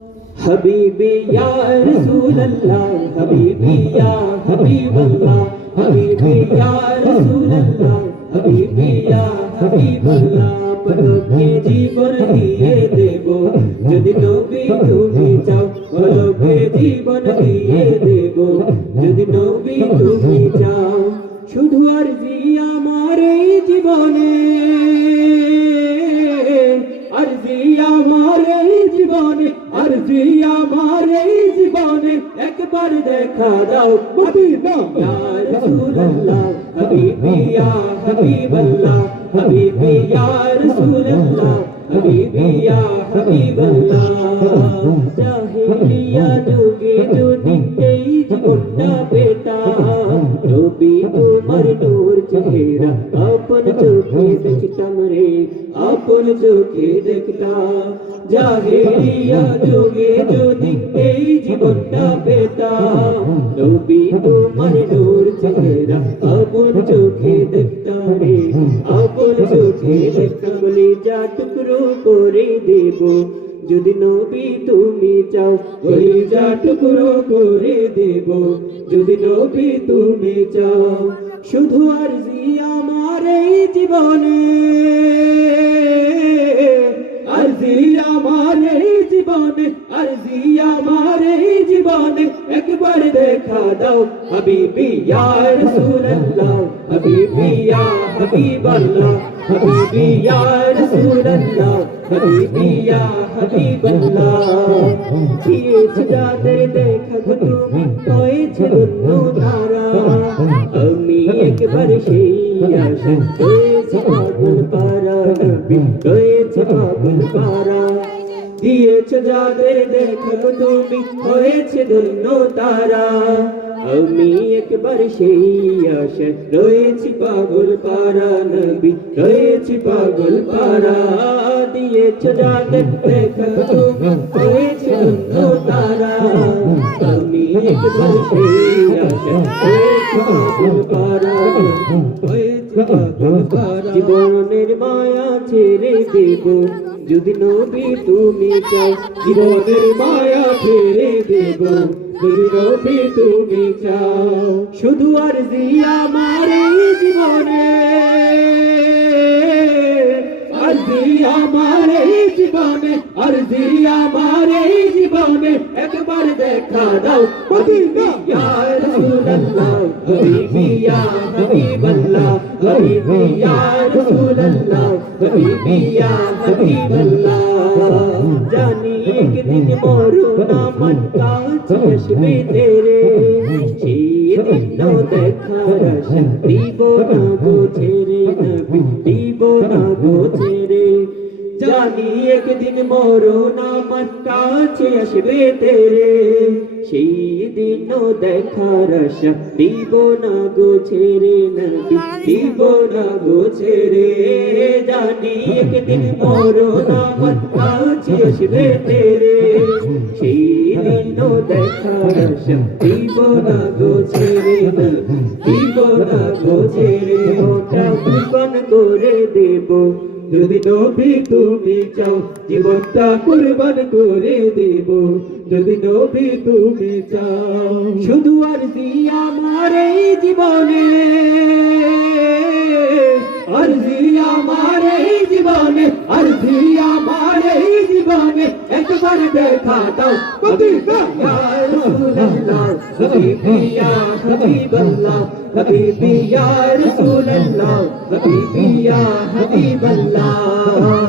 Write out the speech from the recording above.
হাবিবি ইয়া রাসূলুল্লাহ হাবিবি ইয়া হাবিবাল্লাহ হাবিবি ইয়া রাসূলুল্লাহ হাবিবি ইয়া হাবিবাল্লাহ পলকে জীবন দিয়ে দেব যদি নবী তুমি চাও পলকে জীবন দিয়ে দেব যদি নবী তুমি চাও শুধু আরজি আমার এই জীবনে আরজি আমার এই জীবনে আরজি আমার এই জীবনে একবার দেখা দাও মদিনা ইয়া রাসূলুল্লাহ হাবিবি ইয়া হাবিবাল্লাহ হাবিবি ইয়া রাসূলুল্লাহ হাবিবি ইয়া হাবিবাল্লাহ জাহেলিয়া যুগে যদি এই জীবনটা পেতাম নবী তোমার নূর চেহারা আপন চোখে দেখতাম রে আপন চোখে দেখতাম জাহেলিয়া যুগে যদি এই জীবনটা পেতাম নবী তোমার নূর চেহারা আপন চোখে দেখতাম রে আপন চোখে দেখতাম বলি যা টুকরো করে দেব যদি নবী তুমি চাও ওই যা টুকরো করে দেব যদি নবী তুমি চাও শুধু আরজি আমার এই জীবনে আরজি আমার এই জীবনে আরজি আমার এই জীবনে একবার দেখা দাও হাবিবি ইয়া রাসূলুল্লাহ হাবিবি ইয়া হাবিবাল্লাহ হাবিবি ইয়া রাসূলুল্লাহ হাবিবি ইয়া হাবিবাল্লাহ দিয়েছে যাদের দেখা তুমি হয়েছে ধন্য ধারা আমি একবার সেই আশা হয়েছে পাগল পারা নবী হয়েছে পাগল পারা দিয়েছে যাদের দেখা তুমি হয়েছে ধন্য তারা আমি একবার সেই আশা রয়েছি পাগল পারা নবী রয়েছি পাগল পারা দিয়েছে যাদের দেখা তুমি হয়েছে ধন্য তারা আমি একবার সেই আশা রয়েছি পাগল পারা হয়েছে পাগল পারা জীবনের মায়া ছেড়ে দেব যদি নবী তুমি চাও জীবনের মায়া ছেড়ে দেব যদি নবী তুমি চাও শুধু আরজি আমার এই জীবনে আরজি আমার এই জীবনে আরজি আমার এই জীবনে একবার দেখা দাও মদিনা ইয়া রাসূলুল্লাহ হাবিবি ইয়া হাবিবাল্লাহ হাবিবি ইয়া রাসূলুল্লাহ হাবিবি ইয়া হাবিবাল্লাহ জানি একদিন মরণ আমার কাছে আসবে তেরে সেদিন দেখার আশা দিব না গো ছেড়ে নবী দিব না গো ছেড়ে জানি একদিন মরণ আমার কাছে আসবে তেরে সেই দিন দেখার আশা দিব না গো ছেড়ে নবী দিব না গো ছেড়ে জানি একদিন মরণ আমার কাছে আসবে তেরে সেই দিন দেখার আশা দিব না গো ছেড়ে নবী দিব না গো ছেড়ে ওটা কুরবান করে দেব যদি নবী তুমি চাও জীবনটা কুরবান করে দেব যদি নবী তুমি চাও শুধু আরজি আমার এই জীবনে আরজি আমার এই জীবনে আরজি আমার এই জীবনে একবার দেখা দাও মদিনা ইয়া রাসূলুল্লাহ হাবিবি ইয়া হাবিবাল্লাহ হাবিবি ইয়া রাসূলুল্লাহ হাবিবি ইয়া হাবিবাল্লাহ